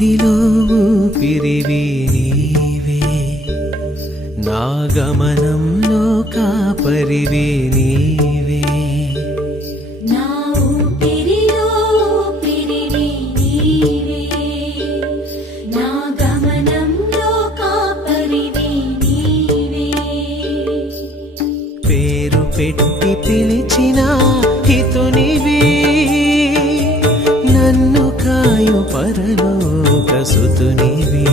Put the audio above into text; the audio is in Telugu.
ఊపిరిలో ఊపిరివి నీవే, నా గమనంలో కాపరివి నీవే. నా ఊపిరిలో ఊపిరివి నీవే, నా గమనంలో కాపరివి నీవే. పేరు పెట్టి పిలిచిన హితునివి, నన్ను కాయు పరలోక సుతునివి.